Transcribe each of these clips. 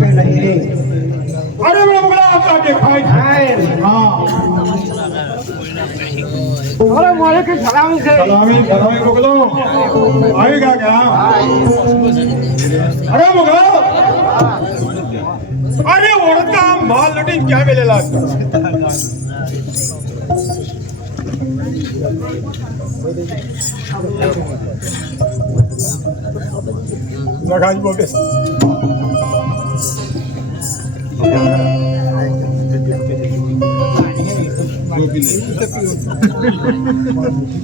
के नहीं अरे मुगला आपका दिखाई हाँ अरे मोरे की सलामी से सलामी सलामी मुगलो आएगा क्या अरे मुगलो अरे औरत का माल लटी क्या मिलेगा लगाज बोले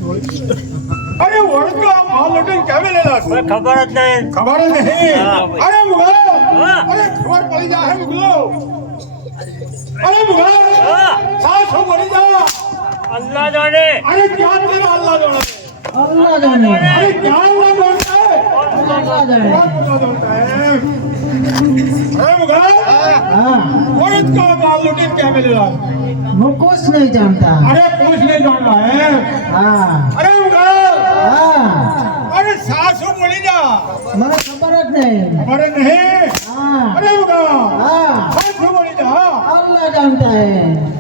अरे औरत का माल लटी क्या मिलेगा खबर नहीं खबर नहीं अरे मुगलो अरे खबर पड़ी जा है मुगलो अरे मुगलो सास हो पड़ी जा अल्लाह जाने अरे क्या तेरा अल्लाह जाने अल्लाह जाने अरे क्या अल्लाह जानता है अल्लाह जाने अल्लाह जानता है अरे मुगल हाँ औरत का माल लुटे क्या मिलेगा वो कुछ नहीं जानता अरे कुछ नहीं जानता है हाँ अरे मुगल हाँ अरे सासू बोली जा मला खबर नहीं हमारे नहीं हाँ अरे मुगल हाँ सासू बोली जा अल्लाह जानता है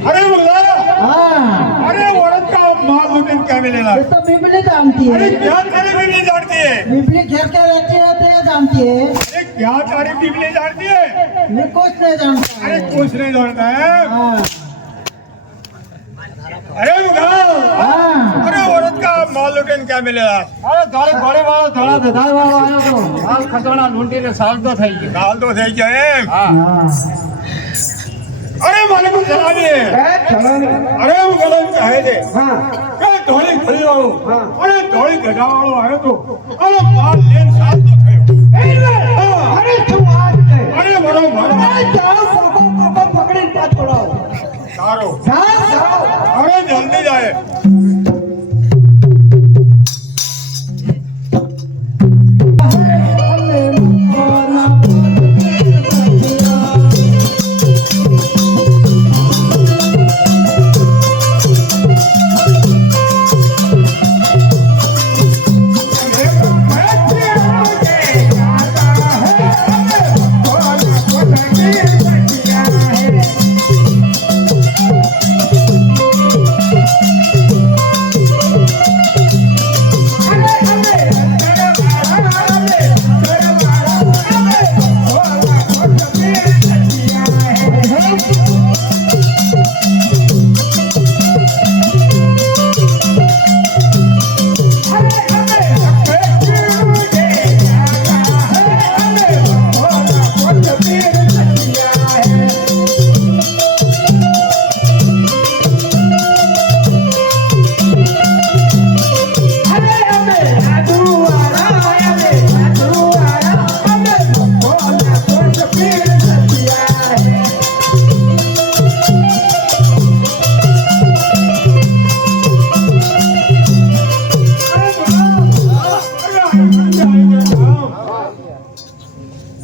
अरे मुगल हाँ अरे औरत का माल लुटे क्या मिलेगा ये तो बिबली जानती अरे है क्या तारीफ नहीं जानती है बिबली घर के रहते रहते हैं जानती है अरे क्या तारीफ नहीं जानती है मैं कुछ नहीं जानता अरे कुछ नहीं जानता है हाँ अरे मुगल हाँ अरे औरत का माल लुटेन क्या मिलेगा अरे गाड़ी घोड़े वाला थोड़ा धधाई वाला आयो तो हाल खतोना लूंटी ने साल तो થઈ ગઈ गाल तो सही जाए हां हाँ अरे मालिकुम सलाम है अरे वो गलत कहे थे हाँ के धोली खड़ी वालो हाँ। अरे धोली गधा वालो आयो तो अरे माल लेन साल तो थयो अरे तुम आज गए अरे बड़ो मारो अरे जाओ पापा पकड़ी क्या छोड़ो सारो जाओ अरे जल्दी जाए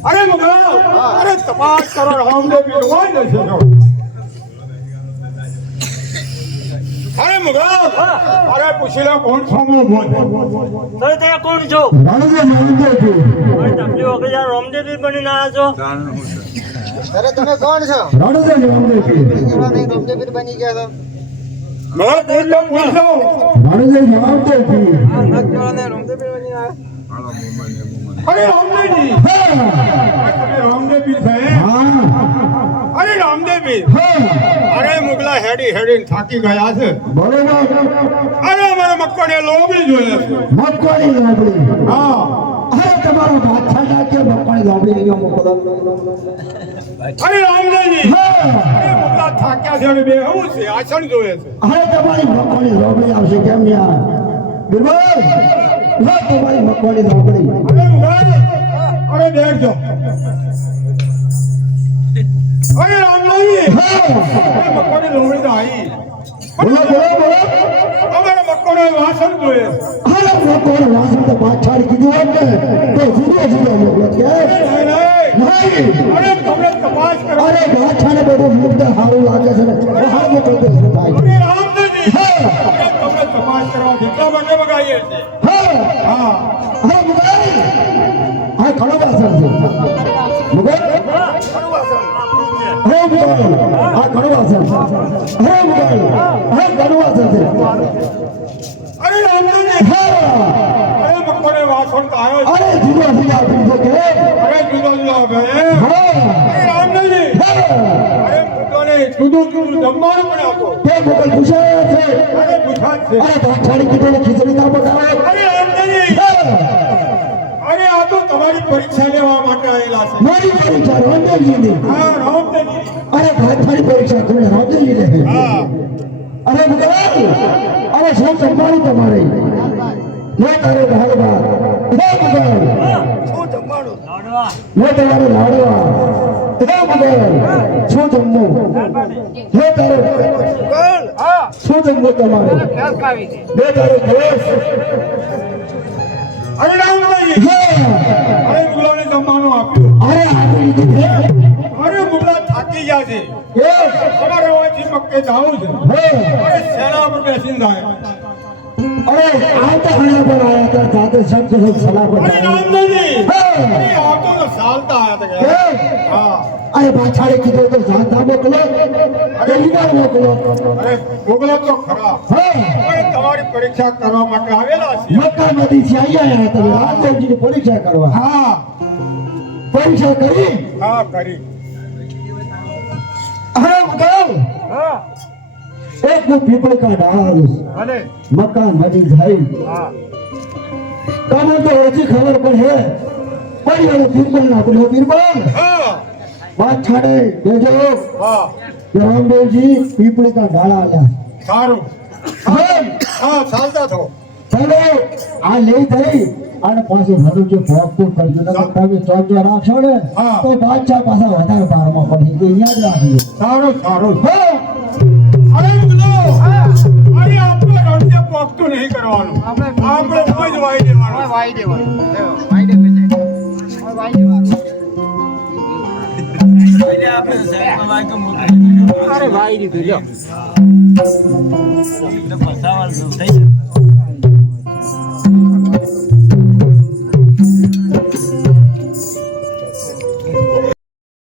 अरे मुगल अरे तपास करो रामदेव विद्वान जैसे हो अरे मुगल अरे पूछिला कौन सामो बोल તો તે કોણ છો रामदेव ઓય તમને વગર રામદેવ બની ના છો અરે તમે કોણ છો रामदेव રમદેવીર બની ગયા છો मुगल पूछ लो હા નકવાને રમદેવીર બની આવ્યા अरे रामदेव जी अरे रामदेव पीर है अरे रामदेव पीर अरे मुगला हेडी हेडी थाकी गया છે अरे हमारे मक्को ने लोबड़ी જોઈએ हाँ अरे रामदेव जी अरे मुगला થાક્યા છે અને બેહવું છે આસન જોઈએ છે अरे मुगल अरे देख जो अरे रामदेव जी अरे मक्को ने लोबड़ी તો આવી हमारे मक्को ने વાસણ જોઈએ अरे तुमने तपास करो अरे बादशाह बेटो मुद्दे हारू लागे છે હાર મોકલતો થાય अरे रामदेव जी अरे तुमने तपास करो जितना बने बगाइए હા हाँ હા મુરારી આ ઘણું વાસણ છે મુગલ હે મુગલ આ ઘણું વાસણ છે હે મુગલ હા ઘણું વાસણ છે અરે રામદેવજી હા અરે મકોને વાસણ તો આવ્યો છે. અરે જુદા જુદા પીધો કે અરે જુદો જુદો બે હા અરે રામદેવજી હા અરે મકોને જુદું જુદું જમવાનું પણ આપો. તે મુગલ પૂછાય છે અરે પૂછાત છે. અરે ભાખરી કીધેલી ખીચડી ના પકાવો અરે રામદેવજી હા અરે આ તો તમારી પરીક્ષા લેવા માટે આવેલા છે. મારી પરીક્ષા રામદેવજીની હા રામદેવજી અરે ભાખરી પરીક્ષા કોને રામદેવજી લે હા અરે મુગલ અરે શું જમવાનું તમારે લે તારે દાળ ભાત હે મુગલ શું જમવાનું લે તમારે લાડવા હે મુગલ શું જમવું હે તારે હા શું જમવું તમારે ક્યાં ખાવી છે લે તારે દેશ અરે રામદેવજી હા અરે મુગલાને જમવાનું આપ્યું. અરે આપી દીધી અરે મુગલા થાકી ગયા છે. હે તમારે અહીંથી મક્કે જવું છે. હે અરે શેના પર બેસીને જાય. અરે આ તો હણા પર આયા હતા જાતે શંખ સલાહ પર અરે રામદેવજી હા અરે આવતો તો ચાલતા આવ્યા હતા હે કે. હા અરે પાછાડે કીધું તો જાતા મોકલો અરે લીધા મોકલો અરે મુગલા તો ખરા હા અરે તમારી પરીક્ષા કરવા માટે આવેલા છે. મક્કામાંથી થી આવ્યા તમે રામદેવજીની પરીક્ષા કરવા હા પરીક્ષા કરી હા કરી. અરે મકાન હા એક નું પીપળ કા ડાળ ભલે મકાન બની જાય હા તમને તો ઓછી ખબર પડે પડી વાળો પીપળ ના બોલો પીપળ હા વાત છાડે દેજો હા રામદેવજી પીપળી કા ડાળા આલ્યા સારું હા હા ચાલતા થો. ચાલો આ લઈ થઈ અને પાછું ભલું જે ભોગતું કરજો ને તમે ચોચો રાખશો ને હા. તો બાદશાહ પાછા વધારે પારમાં પડી એ યાદ રાખજો સારું સારું. હા અરે મુગલો અરે આપણે રણજે પોખતું નહીં કરવાનું. આપણે કોઈ જ વાઈ દેવાનું. વાઈ દેવાનું વાઈ દે વાઈ દેવાનું અરે વાઈ દીધું લ્યો ફસાવાનું થઈ